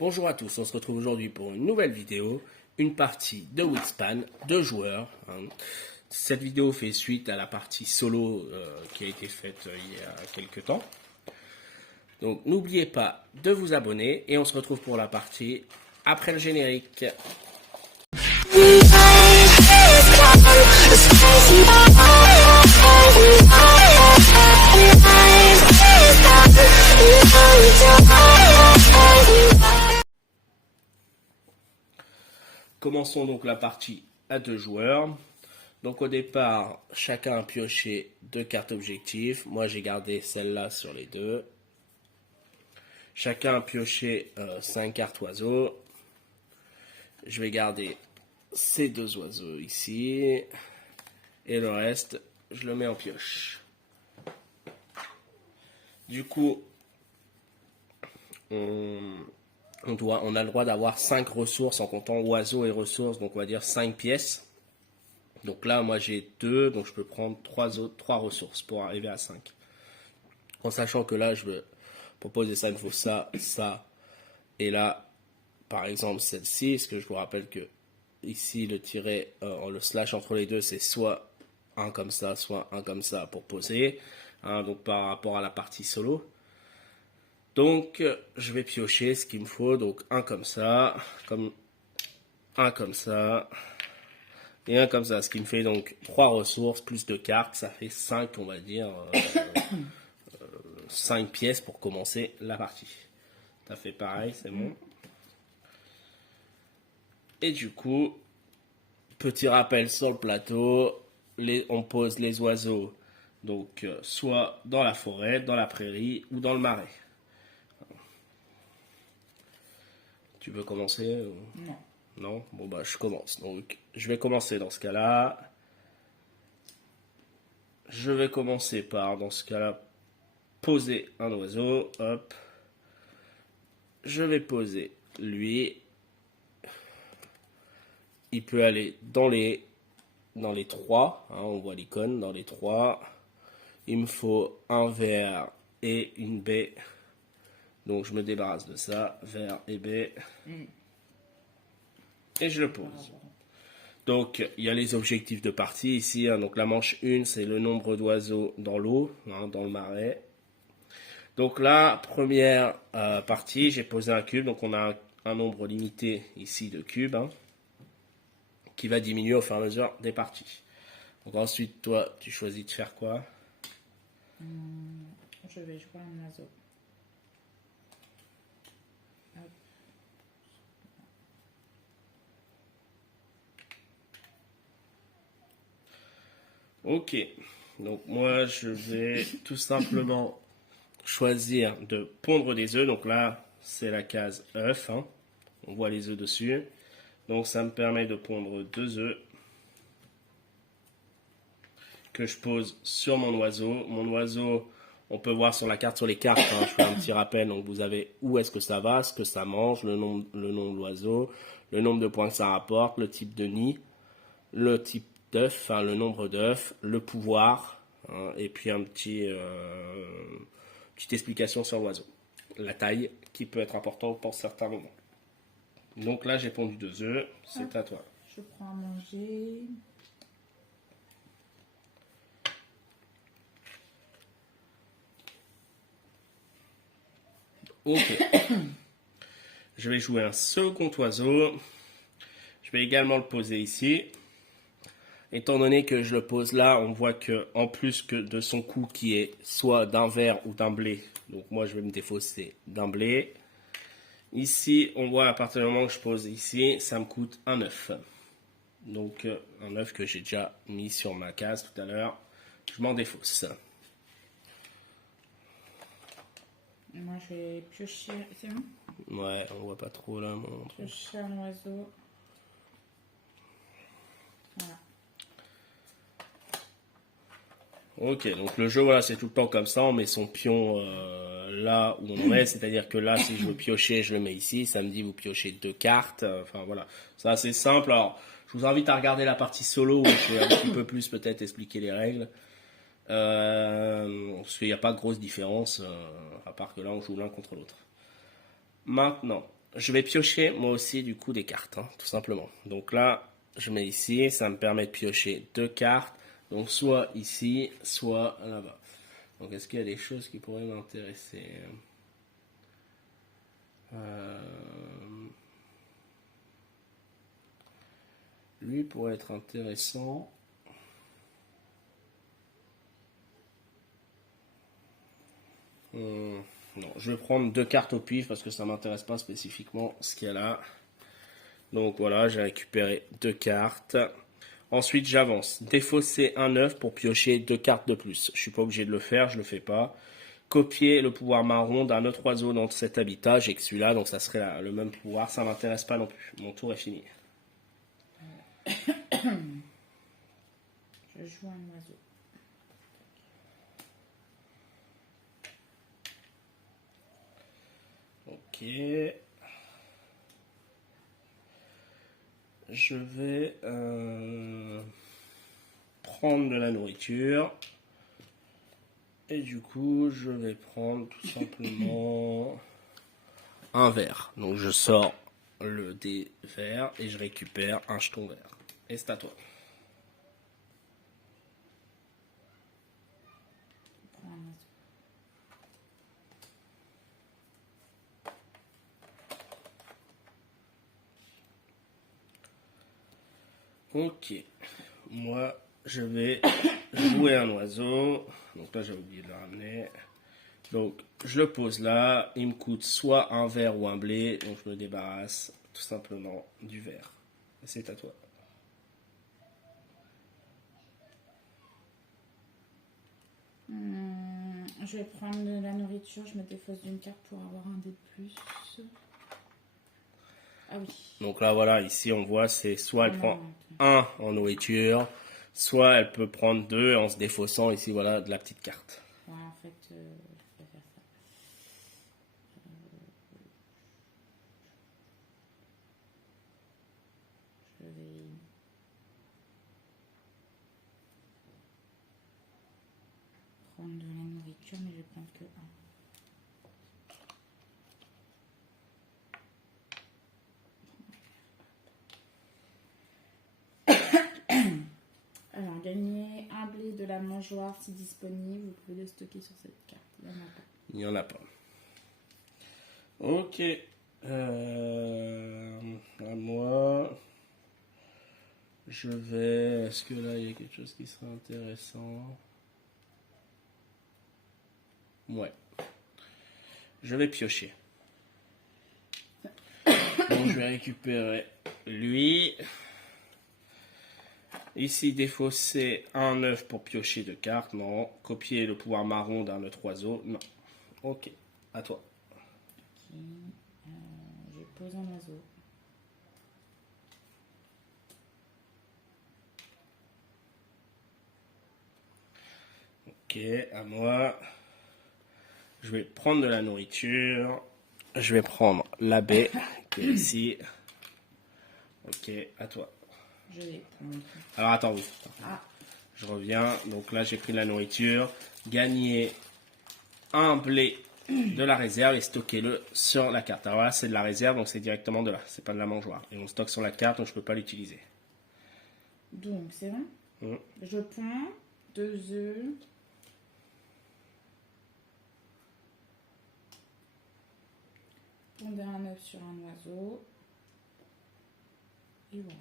Bonjour à tous, on se retrouve aujourd'hui pour une nouvelle vidéo, une partie de Wingspan, 2 joueurs. Cette vidéo fait suite à la partie solo qui a été faite il y a quelques temps. Donc n'oubliez pas de vous abonner et on se retrouve pour la partie après le générique. Commençons donc la partie à 2 joueurs. Donc au départ, chacun a pioché 2 cartes objectifs. Moi j'ai gardé celle-là sur les deux. Chacun a pioché 5 cartes oiseaux. Je vais garder ces 2 oiseaux ici. Et le reste, je le mets en pioche. Du coup, on a le droit d'avoir 5 ressources en comptant oiseaux et ressources, donc on va dire 5 pièces. Donc là, moi j'ai 2, donc je peux prendre 3 ressources pour arriver à 5. En sachant que là, je veux proposer ça, il me faut ça, ça, et là, par exemple celle-ci, parce que je vous rappelle que ici, le tiret, le slash entre les deux, c'est soit un comme ça, soit un comme ça pour poser, donc par rapport à la partie solo. Donc, je vais piocher ce qu'il me faut. Donc, un comme ça, un comme ça, et un comme ça. Ce qui me fait donc 3 ressources, plus 2 cartes. Ça fait 5, on va dire, 5 pièces pour commencer la partie. Ça fait pareil, c'est bon. Et du coup, petit rappel sur le plateau, on pose les oiseaux, donc soit dans la forêt, dans la prairie ou dans le marais. Tu veux commencer Non. Non? Bon bah je commence. Donc je vais commencer dans ce cas-là. Je vais commencer par, dans ce cas-là, poser un oiseau. Hop. Je vais poser lui. Il peut aller dans les 3. On voit l'icône dans les 3. Il me faut un vert et une baie. Donc je me débarrasse de ça, vert et baie. Et je le pose. Donc il y a les objectifs de partie ici. Donc la manche 1, c'est le nombre d'oiseaux dans l'eau, dans le marais. Donc la première partie, j'ai posé un cube. Donc on a un nombre limité ici de cubes, qui va diminuer au fur et à mesure des parties. Donc ensuite, toi, tu choisis de faire quoi? Je vais jouer un oiseau. Ok, donc moi je vais tout simplement choisir de pondre des œufs. Donc là, c'est la case œuf, on voit les œufs dessus. Donc ça me permet de pondre 2 œufs que je pose sur mon oiseau. Mon oiseau, on peut voir sur la carte, sur les cartes, je fais un petit rappel. Donc vous avez où est-ce que ça va, ce que ça mange, le nom de l'oiseau, le nombre de points que ça rapporte, le type de nid, le type d'œuf, le nombre d'œufs, le pouvoir, et puis un petite explication sur l'oiseau. La taille qui peut être importante pour certains moments. Donc là, j'ai pondu 2 œufs, c'est à toi. Je prends à manger. Ok. Je vais jouer un second oiseau. Je vais également le poser ici. Étant donné que je le pose là, on voit que en plus que de son coup qui est soit d'un vert ou d'un blé, donc moi je vais me défausser d'un blé. Ici, on voit à partir du moment que je pose ici, ça me coûte un œuf. Donc un œuf que j'ai déjà mis sur ma case tout à l'heure. Je m'en défausse. Et moi, je vais piocher. C'est bon? Ouais, on voit pas trop là mon truc. Piocher un oiseau. Voilà. Ok, donc le jeu, voilà, c'est tout le temps comme ça. On met son pion là où on est. C'est-à-dire que là, si je veux piocher, je le mets ici. Ça me dit, vous piochez 2 cartes. Enfin, voilà. C'est assez simple. Alors, je vous invite à regarder la partie solo où je vais un petit peu plus peut-être expliquer les règles. Parce qu'il n'y a pas de grosse différence, à part que là, on joue l'un contre l'autre. Maintenant, je vais piocher moi aussi du coup des cartes, hein, tout simplement. Donc là, je mets ici, ça me permet de piocher 2 cartes. Donc soit ici, soit là-bas. Donc est-ce qu'il y a des choses qui pourraient m'intéresser? Lui pourrait être intéressant. Non, je vais prendre 2 cartes au pif parce que ça m'intéresse pas spécifiquement ce qu'il y a là. Donc voilà, j'ai récupéré 2 cartes. Ensuite, j'avance. Défausser un œuf pour piocher 2 cartes de plus. Je suis pas obligé de le faire, je le fais pas. Copier le pouvoir marron d'un autre oiseau dans cet habitat. J'ai que celui-là, donc ça serait le même pouvoir. Ça m'intéresse pas non plus. Mon tour est fini. Je joue un oiseau. Ok. Je vais prendre de la nourriture. Et du coup, je vais prendre tout simplement un verre. Donc je sors le dé vert et je récupère un jeton vert. Et c'est à toi. Je prends un oiseau. Ok. Moi, je vais jouer un oiseau. Donc là, j'ai oublié de le ramener. Donc, je le pose là. Il me coûte soit un verre ou un blé. Donc, je me débarrasse tout simplement du verre. Et c'est à toi. Je vais prendre de la nourriture. Je me défausse d'une carte pour avoir un dé de plus. Ah oui. Donc là, voilà, ici, on voit, c'est soit elle Ah prend non, un en nourriture, soit elle peut prendre 2 en se défaussant ici, voilà, de la petite carte. ouais, en fait, je vais faire ça. Je vais prendre de la nourriture, mais je vais prendre que un. Alors, gagner un blé de la mangeoire si disponible. Vous pouvez le stocker sur cette carte. Il n'y en a pas. Il n'y en a pas. Ok. À moi. Je vais. Est-ce que là, il y a quelque chose qui serait intéressant? Ouais. Je vais piocher. Donc, je vais récupérer lui. Ici, défausser un œuf pour piocher 2 cartes. Non. Copier le pouvoir marron d'un autre oiseau. Non. Ok. À toi. Ok. Je pose un oiseau. Ok. À moi. Je vais prendre de la nourriture. Je vais prendre la baie qui est ici. Ok. À toi. Je vais prendre. Alors attends, oui. Ah, Je reviens. Donc là, j'ai pris de la nourriture. Gagner un blé de la réserve et stocker-le sur la carte. Alors là, c'est de la réserve, donc c'est directement de là. C'est pas de la mangeoire. Et on stocke sur la carte, donc je peux pas l'utiliser. donc c'est bon. Mhm. Je prends 2 œufs. Pondre un œuf sur un oiseau. Et voilà.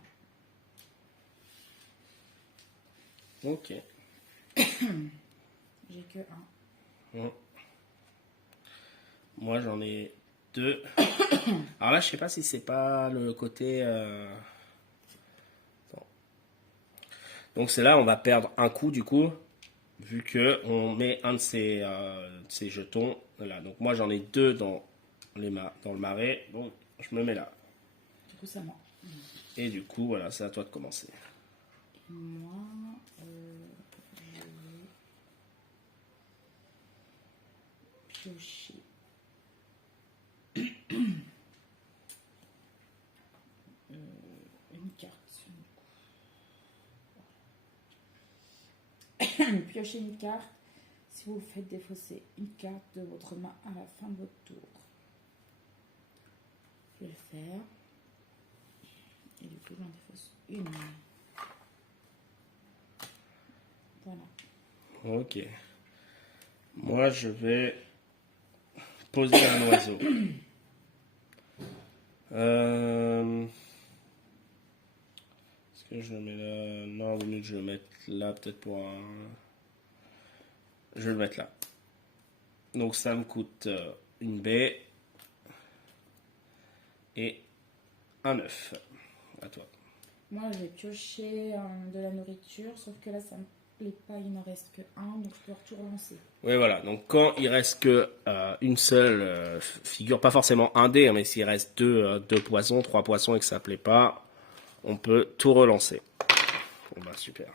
Ok. J'ai que un. Mhm. Moi, j'en ai 2. Alors là, je sais pas si c'est pas le côté. Attends. Donc c'est là, on va perdre un coup du coup, vu que on met un de ces jetons là. Donc moi, j'en ai 2 dans dans le marais. Donc je me mets là. Du coup, ça moi. Et du coup, voilà, c'est à toi de commencer. Et moi, je vais piocher. Une carte. Piochez une carte si vous faites défausser une carte de votre main à la fin de votre tour. Je faire. Et du coup, j'en défausse une. Voilà. Ok. Moi, je vais poser un oiseau. Est-ce que je le mets là? Non, vaut mieux que je le mette là, peut-être pour un... Je vais le mettre là. Donc ça me coûte une baie et un œuf. À toi. Moi, j'ai pioché de la nourriture, sauf que là, ça me plaît pas, il m'en reste que un, donc je peux tout relancer. Oui, voilà. Donc quand il reste que une seule figure, pas forcément un dé, hein, mais s'il reste deux poissons, trois poissons et que ça plaît pas, on peut tout relancer. Bon bah super.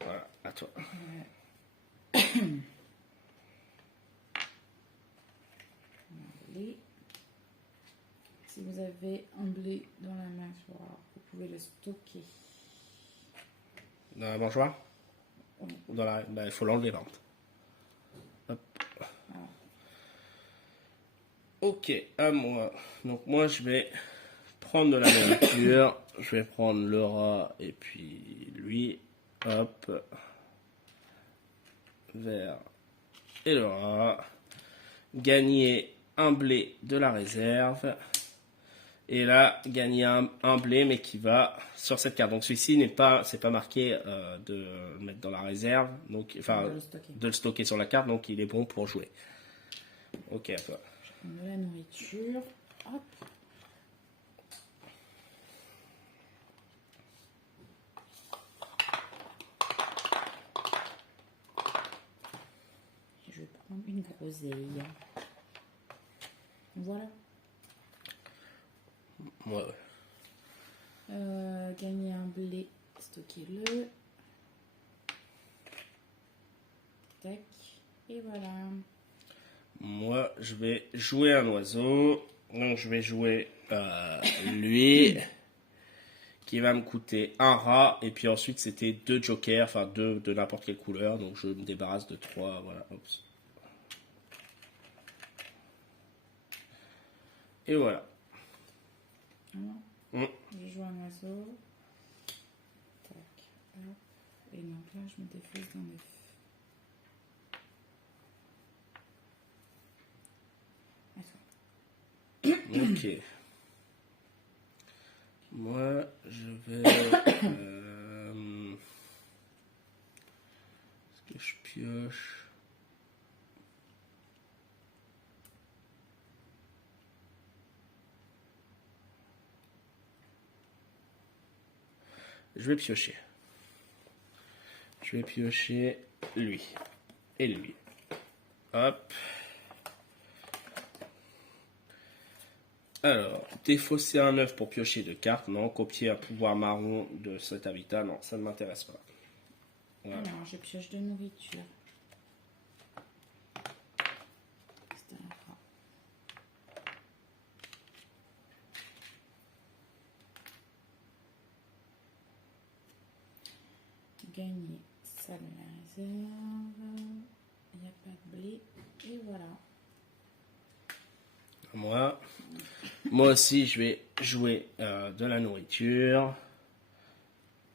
Voilà, à toi. Blé. Si vous avez un blé dans la mâchoire, vous pouvez le stocker. Dans la mangeoire? Oui. Dans la... Bah, il faut l'enlever par contre. Hop. Voilà. Ok, à moi. Donc moi je vais prendre de la nourriture. Je vais prendre le rat et puis lui. Hop. Vert et le rat. Gagner un blé de la réserve. Et là, gagner un blé, mais qui va sur cette carte. Donc celui-ci n'est pas, c'est pas marqué de le mettre dans la réserve, donc enfin de le stocker sur la carte, donc il est bon pour jouer. Ok, à toi. Je prends de la nourriture. Hop. Je vais prendre une groseille. Voilà. Ouais. Gagner un blé, stockez-le. Tac. Et voilà. Moi, je vais jouer un oiseau. Donc je vais jouer lui, qui va me coûter un rat. Et puis ensuite, c'était deux jokers, enfin deux de n'importe quelle couleur. Donc je me débarrasse de trois. Voilà. Oups. Et voilà. Je joue un oiseau. Tac. Hop. Et donc là, je me défausse d'un œuf. Ok. Moi, je vais... Est-ce que je pioche? Je vais piocher. Je vais piocher lui. Et lui. Hop. Alors, défausser un œuf pour piocher deux cartes. Non, copier un pouvoir marron de cet habitat. Non, ça ne m'intéresse pas. Voilà. Alors, je pioche de nourriture. C'est un rat. Gagner ça de la réserve. Il n'y a pas de blé. Et voilà. Moi. Moi aussi, je vais jouer de la nourriture.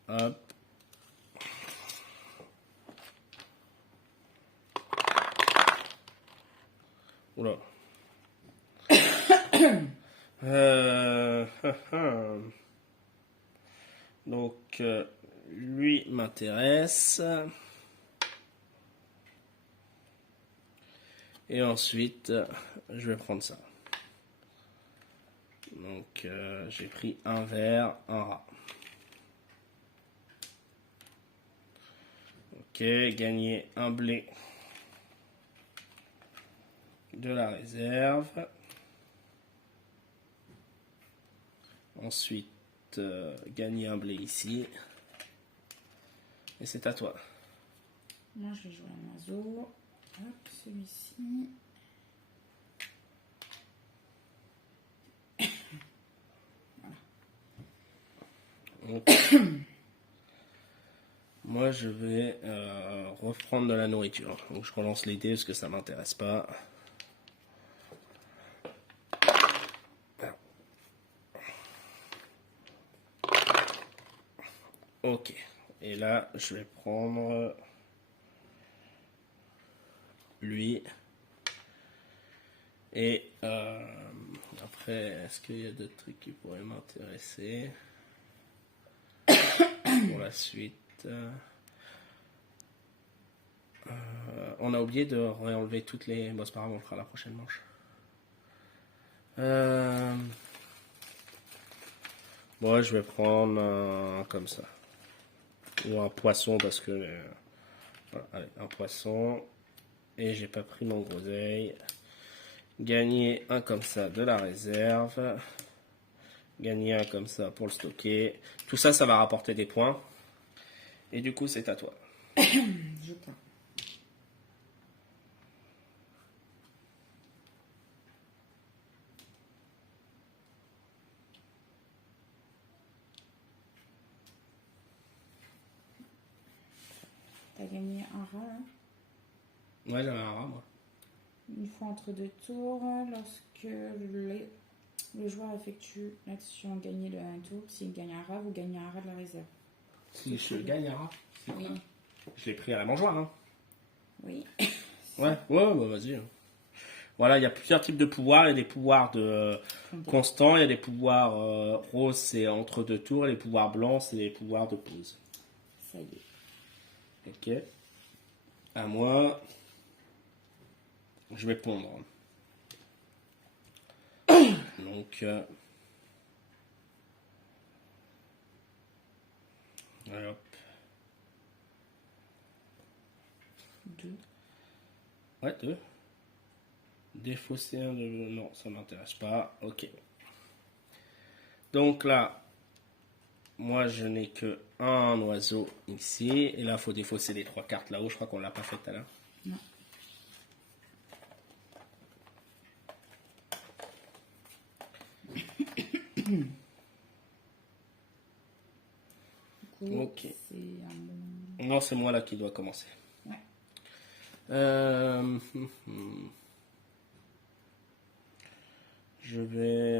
Hop. Oula. Donc, lui m'intéresse. Et ensuite, je vais prendre ça. Donc, j'ai pris un vert, un rat. Ok, gagner un blé de la réserve. Ensuite, gagner un blé ici. Et c'est à toi. Moi, je vais jouer un oiseau. Hop, celui-ci. Donc, moi je vais reprendre de la nourriture. Donc je relance les dés parce que ça m'intéresse pas. Ok. Et là, je vais prendre lui. Et après, est-ce qu'il y a d'autres trucs qui pourraient m'intéresser pour la suite? On a oublié de réenlever toutes les... Bon, c'est pas grave, on le fera la prochaine manche. Bon, je vais prendre un comme ça. Ou un poisson parce que... voilà, allez, un poisson. Et j'ai pas pris mon groseille. Gagner un comme ça de la réserve. Gagner un comme ça pour le stocker. Tout ça, ça va rapporter des points. Et du coup, c'est à toi. Je prends. T'as gagné un rat, hein? Ouais, j'avais un rat, moi. Une fois entre deux tours, lorsque le joueur effectue l'action gagner de un tour, s'il gagne un rat, vous gagnez un rat de la réserve. Si je gagne un rat. Oui. Je l'ai pris à la mangeoire, hein. Oui. Ouais, bah vas-y. Voilà, il y a plusieurs types de pouvoirs. Il y a des pouvoirs constants, il y a des pouvoirs roses, c'est entre deux tours, et les pouvoirs blancs, c'est les pouvoirs de pause. Ça y est. Ok. À moi, je vais pondre. Donc, allez, hop. 2. Ouais, 2. Défausser un de... Non, ça m'intéresse pas. Ok. Donc là, moi, je n'ai que un oiseau ici. Et là, il faut défausser les 3 cartes là-haut. Je crois qu'on l'a pas fait tout à l'heure. Non. Du coup, Ok. c'est un bon... Non, c'est moi là qui dois commencer. Ouais. Je vais...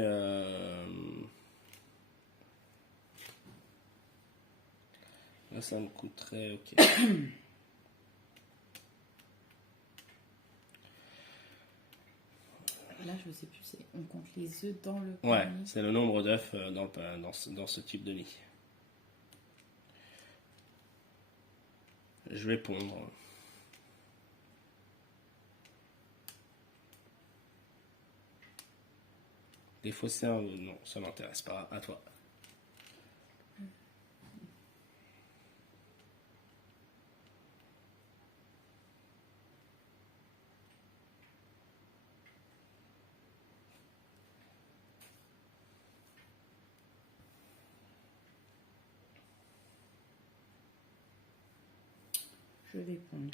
Là, ça me coûterait... Ok. Là, je sais plus, on compte les œufs dans le Ouais, panier. c'est le nombre d'œufs dans ce type de nid. Je vais pondre. Défausser un... Non, ça m'intéresse pas. À toi. Je vais pondre.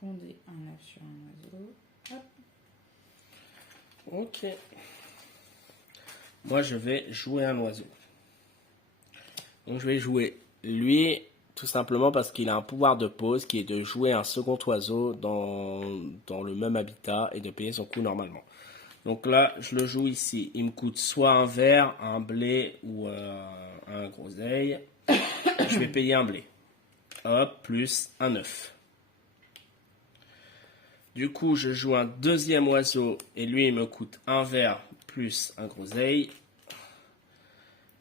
Pondez un œuf sur un oiseau. Hop. Ok. Moi, je vais jouer un oiseau. Donc, je vais jouer lui, tout simplement parce qu'il a un pouvoir de pause qui est de jouer un second oiseau dans le même habitat et de payer son coût normalement. Donc là, je le joue ici. Il me coûte soit un verre, un blé ou un groseille. Je vais payer un blé. Hop, plus un œuf. Du coup, je joue un deuxième oiseau et lui, il me coûte un verre plus un groseille.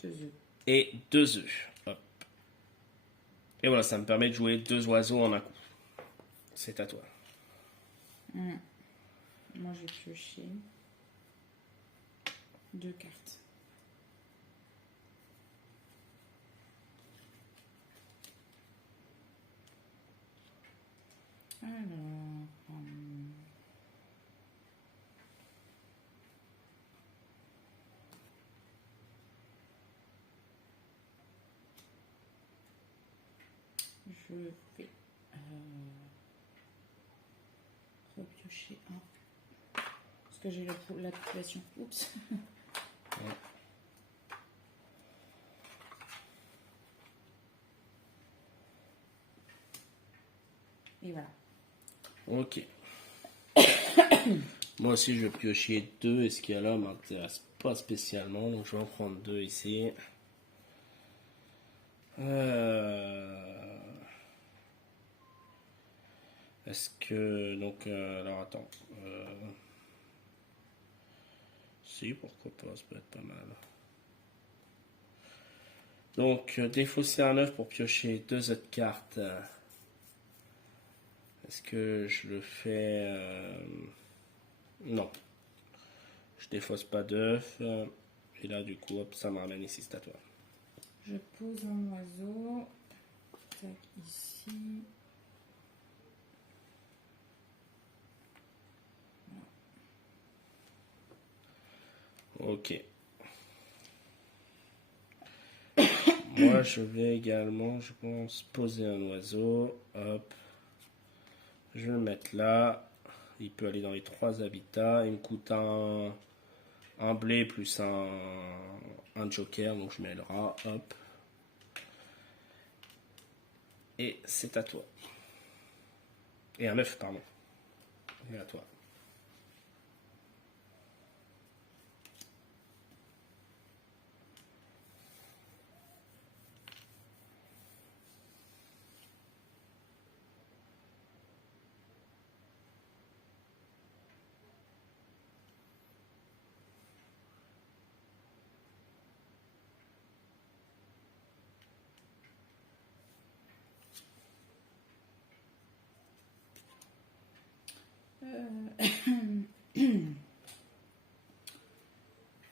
2 œufs. Et 2 œufs. Hop. Et voilà, ça me permet de jouer 2 oiseaux en un coup. C'est à toi. Moi, j'ai pioché 2 cartes. Alors, je vais repiocher un. Parce que j'ai la population. Oups. Ouais. Et voilà. Ok. Moi aussi, je vais piocher 2. Et ce qu'il y a là m'intéresse pas spécialement. Donc, je vais en prendre 2 ici. Est-ce que... Donc, alors, attends. Si, pourquoi pas, ça peut être pas mal. Donc, défausser un 9 pour piocher 2 autres cartes. Est-ce que je le fais... Non. Je défausse pas d'œuf. Et là, du coup, hop, ça me ramène ici, c'est à toi. Je pose un oiseau. Tac, ici. Ok. Moi, je vais également, je pense, poser un oiseau. Hop. Je vais le mettre là. Il peut aller dans les 3 habitats. Il me coûte un blé plus un joker. Donc, je mets le rat. Hop. Et c'est à toi. Et un œuf, pardon. Et à toi.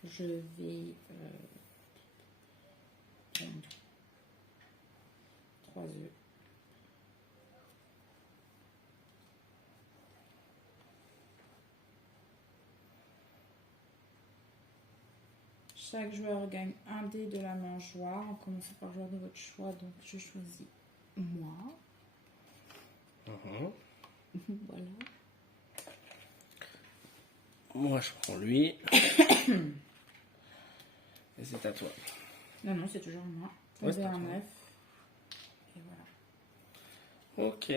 Je vais prendre 3 œufs. Chaque joueur gagne un dé de la mangeoire. On commence par joueur de votre choix. Donc je choisis moi. Voilà. Moi, je prends lui. Et c'est à toi. Non, c'est toujours moi. Ouais, Poser c'est à un toi. œuf. Et voilà. Ok.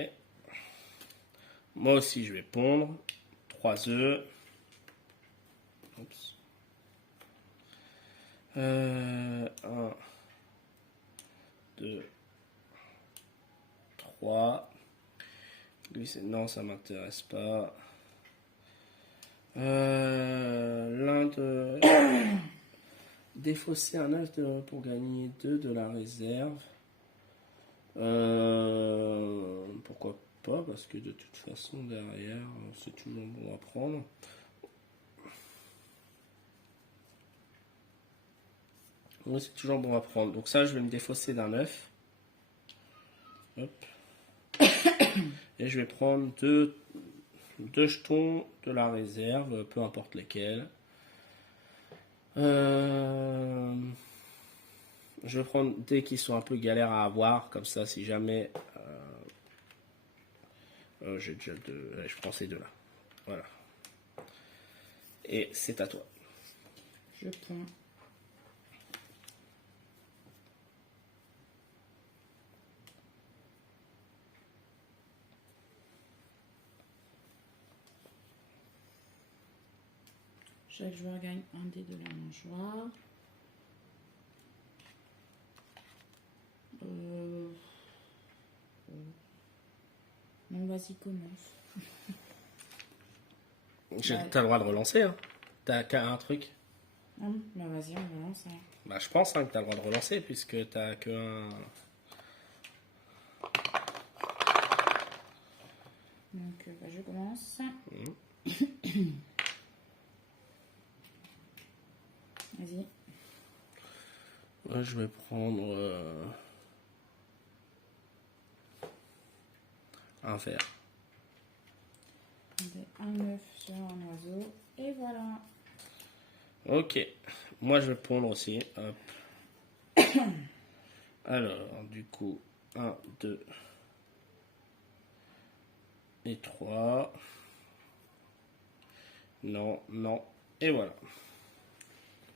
Moi aussi, je vais pondre 3 œufs. Oups. 1, 2, 3. Lui, non, ça m'intéresse pas. L'un de... Défausser un œuf pour gagner 2 de la réserve. Pourquoi pas, parce que de toute façon, derrière, c'est toujours bon à prendre. Oui, c'est toujours bon à prendre. Donc ça, je vais me défausser d'un œuf. Hop. Et je vais prendre deux jetons de la réserve, peu importe lesquels. Je vais prendre des qui sont un peu galères à avoir, comme ça, si jamais... j'ai déjà deux. Allez, je prends ces deux-là. Voilà. Et c'est à toi. Je prends. Chaque joueur gagne un dé de la mangeoire. Non, vas-y, commence. T'as le droit de relancer, hein. T'as qu'à un truc. Bah vas-y, on relance. Hein. Bah, je pense que t'as le droit de relancer, puisque t'as que un... Donc, je commence. Vas-y. Ouais, je vais prendre un verre. Un œuf sur un oiseau. Et voilà. Ok. Moi, je vais pondre aussi. Hop. Alors, du coup, 1, 2, Et 3. Non, non. Et voilà.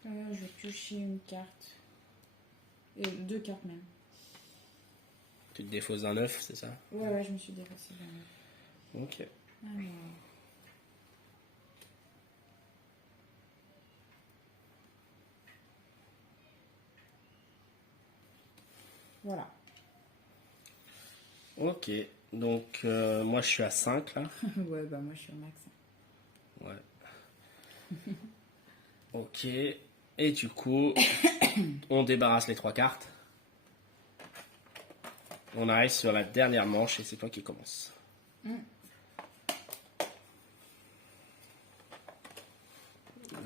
Je vais piocher une carte. Et 2 cartes même. Tu te défausses d'un 9, c'est ça? Ouais, je me suis dépassée. Ok. Alors. Voilà. Ok. Donc, moi, je suis à 5 là. Ouais, bah moi je suis au max. Ouais. Ok. Et du coup, on débarrasse les 3 cartes. On arrive sur la dernière manche et c'est toi qui commence.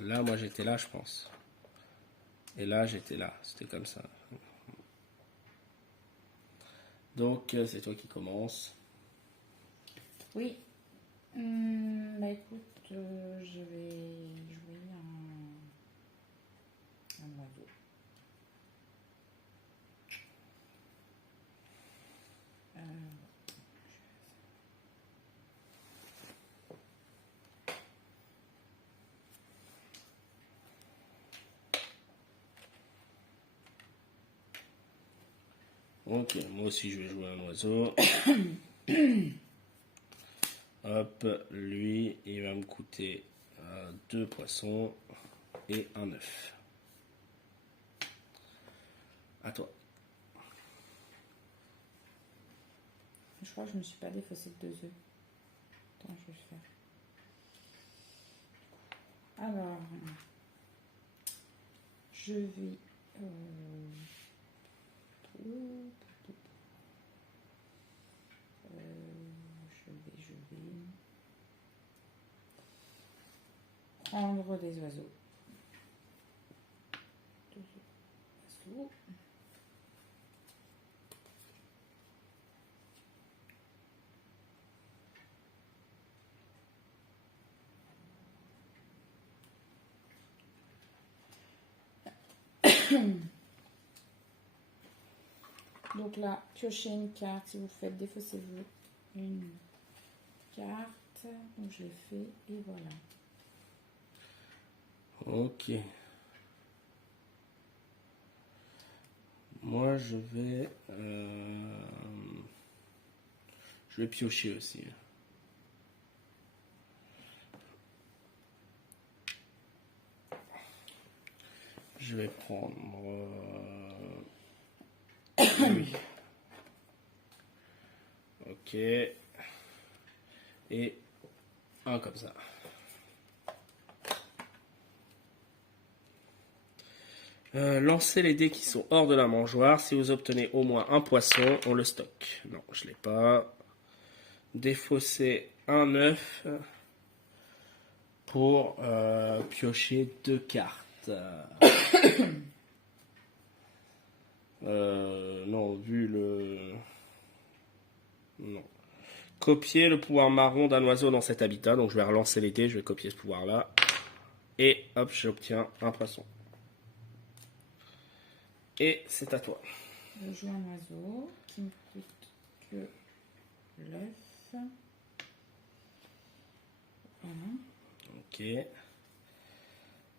Là, moi, j'étais là, je pense. Et là, j'étais là. C'était comme ça. Donc, c'est toi qui commence. Oui. Bah écoute, je vais jouer un oiseau. Ok, moi aussi, je vais jouer un oiseau. Hop, lui, il va me coûter 2 poissons et un œuf. À toi. Je crois que je me suis pas défaussé de 2 œufs. Attends, je vais le faire. Alors, je vais. Je vais prendre des oiseaux. 2 oiseaux. Donc là, piochez une carte. Si vous faites, défaussez-vous une carte. Donc je l'ai fait et voilà. Ok. Moi, je vais piocher aussi. Je vais prendre lui. Ok. Et un comme ça. Lancez les dés qui sont hors de la mangeoire. Si vous obtenez au moins un poisson, on le stocke. Non, je l'ai pas. Défaussez un œuf pour piocher 2 cartes. Non, vu le... Non. Copier le pouvoir marron d'un oiseau dans cet habitat. Donc je vais relancer les dés, je vais copier ce pouvoir-là. Et hop, j'obtiens un poisson. Et c'est à toi. Je joue un oiseau qui me coûte que l'œuf. Voilà. Ok.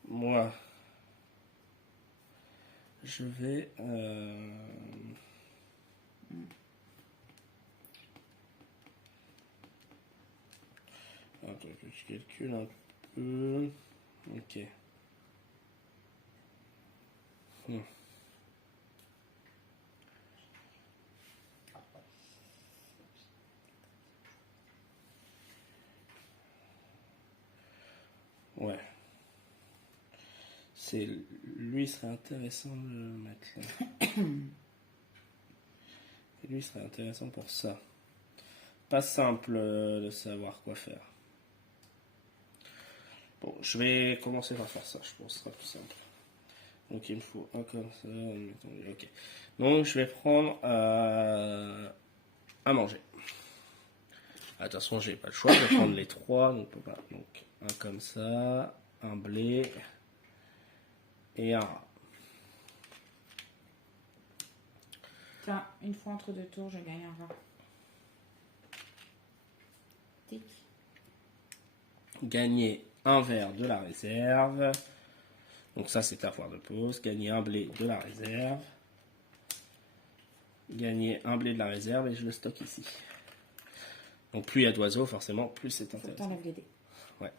Moi, je vais... Attends que je calcule un peu. Ok. Ouais. C'est lui serait intéressant de le mettre là. Lui serait intéressant pour ça. Pas simple de savoir quoi faire. Bon, je vais commencer par faire ça, je pense que ce sera plus simple. Donc il me faut un comme ça. Ok. Donc je vais prendre à manger. Attention, j'ai pas le choix, je vais prendre les 3. Donc un comme ça, un blé et un rat. Tiens, une fois entre 2 tours, je gagne un rat. Tic. Gagner un verre de la réserve. Donc ça, c'est ta foire de pause. Gagner un blé de la réserve. Gagner un blé de la réserve et je le stocke ici. Donc plus il y a d'oiseaux, forcément, plus c'est Faut que intéressant. t'enlèves les dés. Ouais.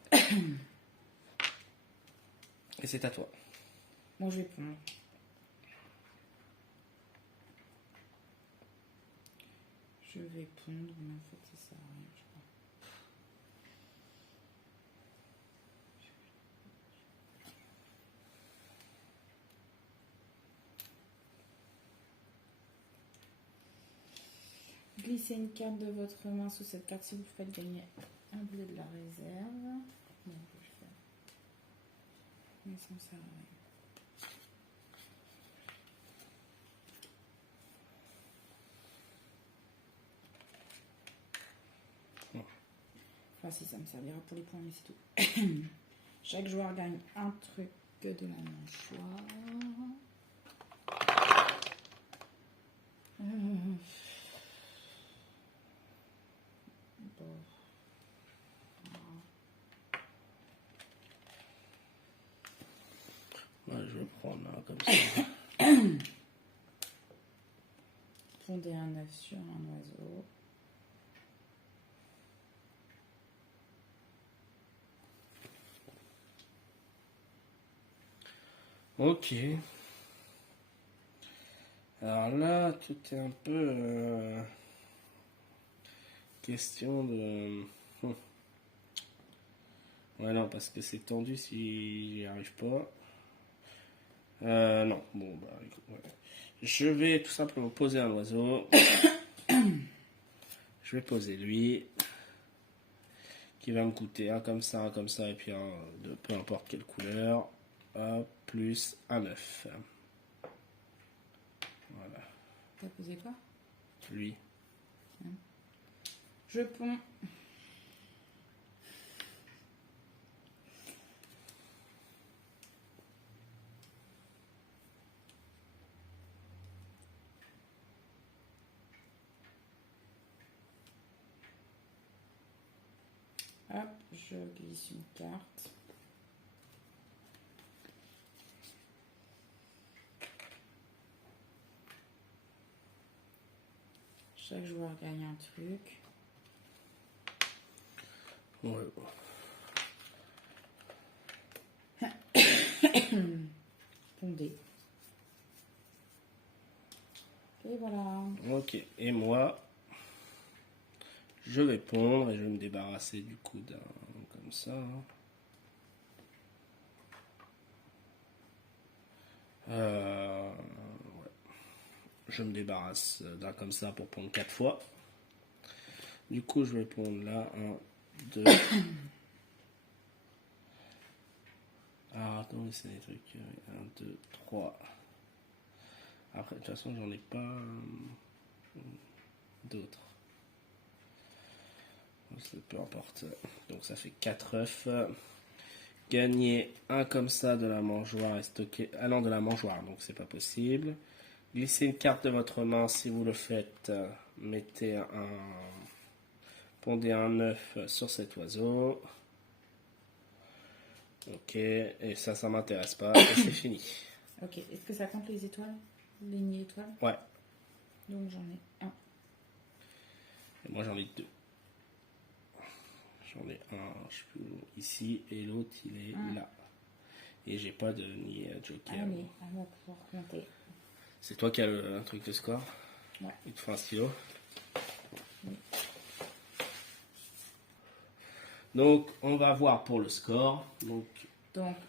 Et c'est à toi. Moi, je vais prendre. Je vais pondre, mais en fait, ça sert à rien, je crois. Glissez une carte de votre main sous cette carte si vous faites gagner un blé de la réserve. Bon, je vais faire. Mais ça ne sert à rien. Enfin, si ça me servira pour les points, mais c'est tout. Chaque joueur gagne un truc de la mâchoire. Bon. Moi, je vais prendre un comme ça. Fonder un œuf sur un oiseau. Ok. Alors là, tout est un peu question de... Ouais, non, parce que c'est tendu si j'y arrive pas. Non, bon, bah, écoute, ouais. Je vais tout simplement poser un oiseau. Je vais poser lui. Qui va me coûter un comme ça, et puis un de peu importe quelle couleur. Hop, plus un œuf. Voilà, T'as posé quoi? lui. Je ponds. Hop, je glisse une carte. Chaque joueur gagne un truc. Ouais. Pondé. Et voilà. Ok, et moi, je vais pondre et je vais me débarrasser du coup d'un comme ça. Ouais. Je me débarrasse d'un comme ça pour pondre 4 fois. Du coup, je vais pondre là 1, 2. Ah, attends, c'est des trucs. 1, 2, 3. Après, de toute façon, j'en ai pas d'autres. Peu importe. Donc, ça fait 4 œufs. Gagner un comme ça de la mangeoire et stocker. Ah non, de la mangeoire, donc c'est pas possible. Glissez une carte de votre main si vous le faites. Mettez pondez un œuf sur cet oiseau. Ok, et ça m'intéresse pas. Et c'est fini. Ok, est-ce que ça compte les étoiles? Les nids étoiles? Ouais. Donc j'en ai un. Et moi j'en ai 2. J'en ai un, je sais plus où, ici, et l'autre il est là. Et j'ai pas de ni joker. Allez, on va pouvoir compter. C'est toi qui as un truc de score? Ouais. Il te faut un stylo. Oui. Donc on va voir pour le score. Donc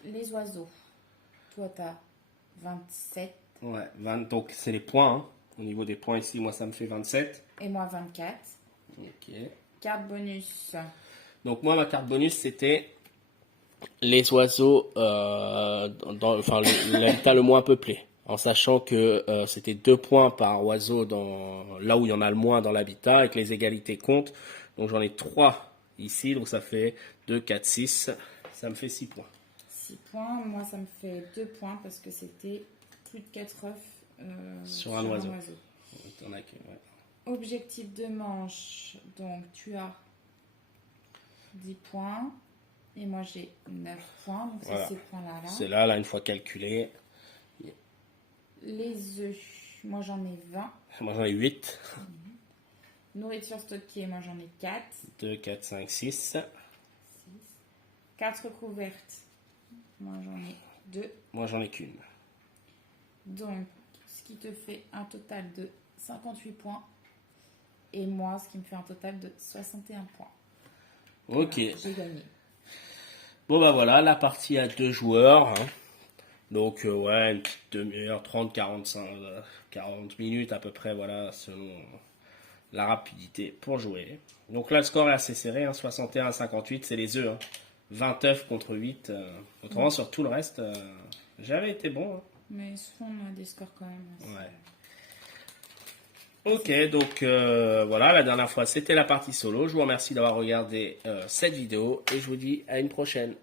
les oiseaux. Toi, t'as 27. ouais, donc c'est les points. Hein. Au niveau des points ici, moi ça me fait 27. Et moi, 24. Ok. Carte bonus. Donc moi ma carte bonus c'était les oiseaux enfin l'habitat le moins peuplé. En sachant que c'était 2 points par oiseau là où il y en a le moins dans l'habitat et que les égalités comptent. Donc j'en ai 3 ici, donc ça fait 2, 4, 6. Ça me fait 6 points. 6 points. Moi, ça me fait 2 points parce que c'était plus de 4 œufs sur un oiseau. Objectif de manche. Donc, tu as 10 points. Et moi, j'ai 9 points. Donc, Voilà. c'est ces points-là. C'est là, une fois calculé. Les œufs, moi, j'en ai 20. Moi, j'en ai 8. Nourriture stockée, moi, j'en ai 4. 2, 4, 5, 6. 4 couvertes, moi, j'en ai 2. Moi, j'en ai qu'une. Donc, ce qui te fait un total de 58 points. Et moi, ce qui me fait un total de 61 points. Ok. Voilà, j'ai gagné. Bon, bah voilà, la partie à 2 joueurs. Hein. Donc, ouais, une petite demi-heure, 30, 45, 40 minutes à peu près, voilà, selon la rapidité pour jouer. Donc là, le score est assez serré, hein, 61 à 58, c'est les œufs. Hein. 20 œufs contre 8. Autrement, sur tout le reste, j'avais été bon. Hein. Mais souvent, on a des scores quand même. Ouais. Ok, donc voilà, la dernière fois c'était la partie solo. Je vous remercie d'avoir regardé cette vidéo et je vous dis à une prochaine.